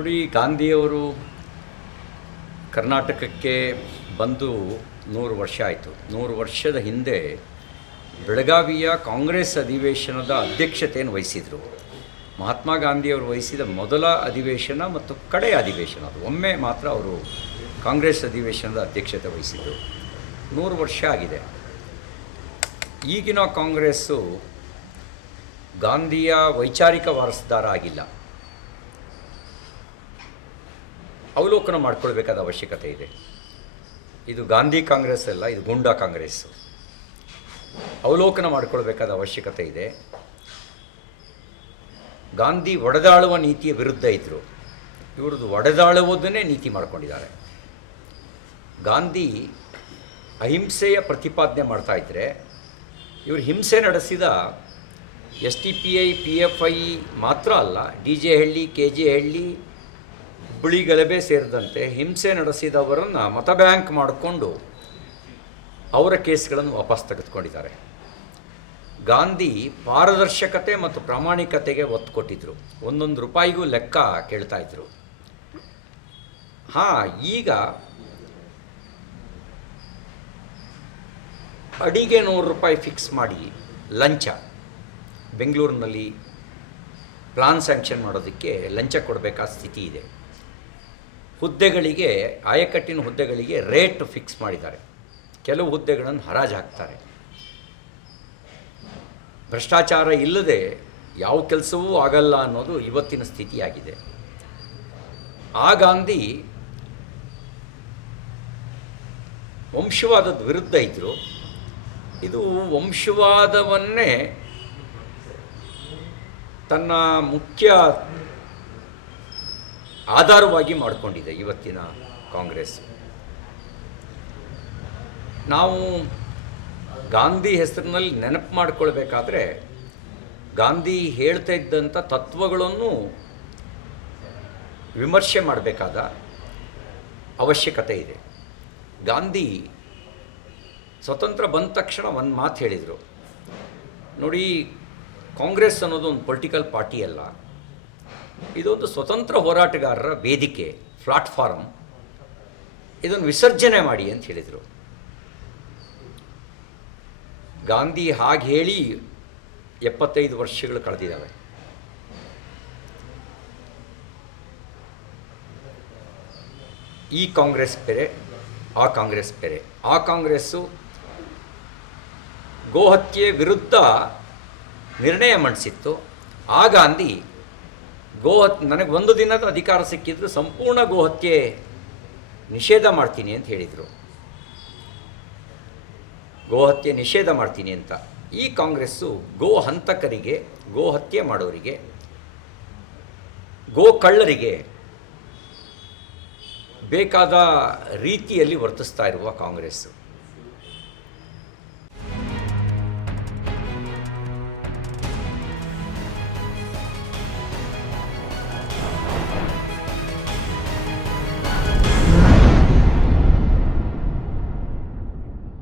ನೋಡಿ ಗಾಂಧಿಯವರು ಕರ್ನಾಟಕಕ್ಕೆ ಬಂದು ನೂರು ವರ್ಷ ಆಯಿತು. ನೂರು ವರ್ಷದ ಹಿಂದೆ ಬೆಳಗಾವಿಯ ಕಾಂಗ್ರೆಸ್ ಅಧಿವೇಶನದ ಅಧ್ಯಕ್ಷತೆಯನ್ನು ವಹಿಸಿದರು. ಮಹಾತ್ಮ ಗಾಂಧಿಯವರು ವಹಿಸಿದ ಮೊದಲ ಅಧಿವೇಶನ ಮತ್ತು ಕಡೆಯ ಅಧಿವೇಶನ ಅದು. ಒಮ್ಮೆ ಮಾತ್ರ ಅವರು ಕಾಂಗ್ರೆಸ್ ಅಧಿವೇಶನದ ಅಧ್ಯಕ್ಷತೆ ವಹಿಸಿದರು. ನೂರು ವರ್ಷ ಆಗಿದೆ. ಈಗಿನ ಕಾಂಗ್ರೆಸ್ಸು ಗಾಂಧಿಯ ವೈಚಾರಿಕ ವಾರಸುದಾರ ಆಗಿಲ್ಲ. ಅವಲೋಕನ ಮಾಡ್ಕೊಳ್ಬೇಕಾದ ಅವಶ್ಯಕತೆ ಇದೆ. ಇದು ಗಾಂಧಿ ಕಾಂಗ್ರೆಸ್ ಅಲ್ಲ, ಇದು ಗೂಂಡಾ ಕಾಂಗ್ರೆಸ್ಸು. ಅವಲೋಕನ ಮಾಡ್ಕೊಳ್ಬೇಕಾದ ಅವಶ್ಯಕತೆ ಇದೆ. ಗಾಂಧಿ ಒಡೆದಾಳುವ ನೀತಿಯ ವಿರುದ್ಧ ಇದ್ದರು ಇವ್ರದ್ದು ಒಡೆದಾಳುವುದನ್ನೇ ನೀತಿ ಮಾಡ್ಕೊಂಡಿದ್ದಾರೆ. ಗಾಂಧಿ ಅಹಿಂಸೆಯ ಪ್ರತಿಪಾದನೆ ಮಾಡ್ತಾ ಇದ್ದರೆ ಇವರು ಹಿಂಸೆ ನಡೆಸಿದ S T P I, P F I ಮಾತ್ರ ಅಲ್ಲ, D J Halli, K J Halli Hubballi ಗಲಭೆ ಸೇರಿದಂತೆ ಹಿಂಸೆ ನಡೆಸಿದವರನ್ನು ಮತ ಬ್ಯಾಂಕ್ ಮಾಡಿಕೊಂಡು ಅವರ ಕೇಸ್ಗಳನ್ನು ವಾಪಸ್ ತೆಗೆದುಕೊಂಡಿದ್ದಾರೆ. ಗಾಂಧಿ ಪಾರದರ್ಶಕತೆ ಮತ್ತು ಪ್ರಾಮಾಣಿಕತೆಗೆ ಒತ್ತು ಕೊಟ್ಟಿದ್ದರು ಒಂದೊಂದು ರೂಪಾಯಿಗೂ ಲೆಕ್ಕ ಕೇಳ್ತಾ ಇದ್ದರು ಹಾಂ, ಈಗ ಅಡಿಗೆ ನೂರು ರೂಪಾಯಿ ಫಿಕ್ಸ್ ಮಾಡಿ ಲಂಚ. ಬೆಂಗಳೂರಿನಲ್ಲಿ ಪ್ಲಾನ್ ಸ್ಯಾಂಕ್ಷನ್ ಮಾಡೋದಕ್ಕೆ ಲಂಚ ಕೊಡಬೇಕಾದ ಸ್ಥಿತಿ ಇದೆ. ಹುದ್ದೆಗಳಿಗೆ, ಆಯಕಟ್ಟಿನ ಹುದ್ದೆಗಳಿಗೆ ರೇಟ್ ಫಿಕ್ಸ್ ಮಾಡಿದ್ದಾರೆ. ಕೆಲವು ಹುದ್ದೆಗಳನ್ನು ಹರಾಜು ಹಾಕ್ತಾರೆ. ಭ್ರಷ್ಟಾಚಾರ ಇಲ್ಲದೆ ಯಾವ ಕೆಲಸವೂ ಆಗಲ್ಲ ಅನ್ನೋದು ಇವತ್ತಿನ ಸ್ಥಿತಿಯಾಗಿದೆ. ಆ ಗಾಂಧಿ ವಂಶವಾದದ ವಿರುದ್ಧ ಇದ್ದರು ಇದು ವಂಶವಾದವನ್ನೇ ತನ್ನ ಮುಖ್ಯ ಆಧಾರವಾಗಿ ಮಾಡಿಕೊಂಡಿದೆ ಇವತ್ತಿನ ಕಾಂಗ್ರೆಸ್. ನಾವು ಗಾಂಧಿ ಹೆಸರಿನಲ್ಲಿ ನೆನಪು ಮಾಡಿಕೊಳ್ಬೇಕಾದ್ರೆ ಗಾಂಧಿ ಹೇಳ್ತಾ ಇದ್ದಂಥ ತತ್ವಗಳನ್ನು ವಿಮರ್ಶೆ ಮಾಡಬೇಕಾದ ಅವಶ್ಯಕತೆ ಇದೆ. ಗಾಂಧಿ ಸ್ವತಂತ್ರ ಬಂದ ತಕ್ಷಣ ಒಂದು ಮಾತು ಹೇಳಿದರು. ನೋಡಿ, ಕಾಂಗ್ರೆಸ್ ಅನ್ನೋದು ಒಂದು ಪೊಲಿಟಿಕಲ್ ಪಾರ್ಟಿ ಅಲ್ಲ. ಇದೊಂದು ಸ್ವತಂತ್ರ ಹೋರಾಟಗಾರರ ವೇದಿಕೆ ಪ್ಲಾಟ್ಫಾರ್ಮ್ ಇದನ್ನು ವಿಸರ್ಜನೆ ಮಾಡಿ ಅಂತ ಹೇಳಿದರು. ಗಾಂಧಿ ಹಾಗೆ ಹೇಳಿ ಎಪ್ಪತ್ತೈದು ವರ್ಷಗಳು ಕಳೆದಿದ್ದಾವೆ. ಈ ಕಾಂಗ್ರೆಸ್ ಬೇರೆ ಆ ಕಾಂಗ್ರೆಸ್ ಬೇರೆ ಆ ಕಾಂಗ್ರೆಸ್ಸು ಗೋಹತ್ಯೆ ವಿರುದ್ಧ ನಿರ್ಣಯ ಮಂಡಿಸಿತ್ತು. ಆ ಗಾಂಧಿ ಗೋಹತ್, ನನಗೆ ಒಂದು ದಿನದ ಅಧಿಕಾರ ಸಿಕ್ಕಿದ್ರು ಸಂಪೂರ್ಣ ಗೋಹತ್ಯೆ ನಿಷೇಧ ಮಾಡ್ತೀನಿ ಅಂತ ಹೇಳಿದರು. ಗೋಹತ್ಯೆ ನಿಷೇಧ ಮಾಡ್ತೀನಿ ಅಂತ. ಈ ಕಾಂಗ್ರೆಸ್ಸು ಗೋ ಹಂತಕರಿಗೆ, ಗೋ ಹತ್ಯೆ ಮಾಡೋರಿಗೆ, ಗೋ ಕಳ್ಳರಿಗೆ ಬೇಕಾದ ರೀತಿಯಲ್ಲಿ ವರ್ತಿಸ್ತಾ ಇರುವ ಕಾಂಗ್ರೆಸ್ಸು.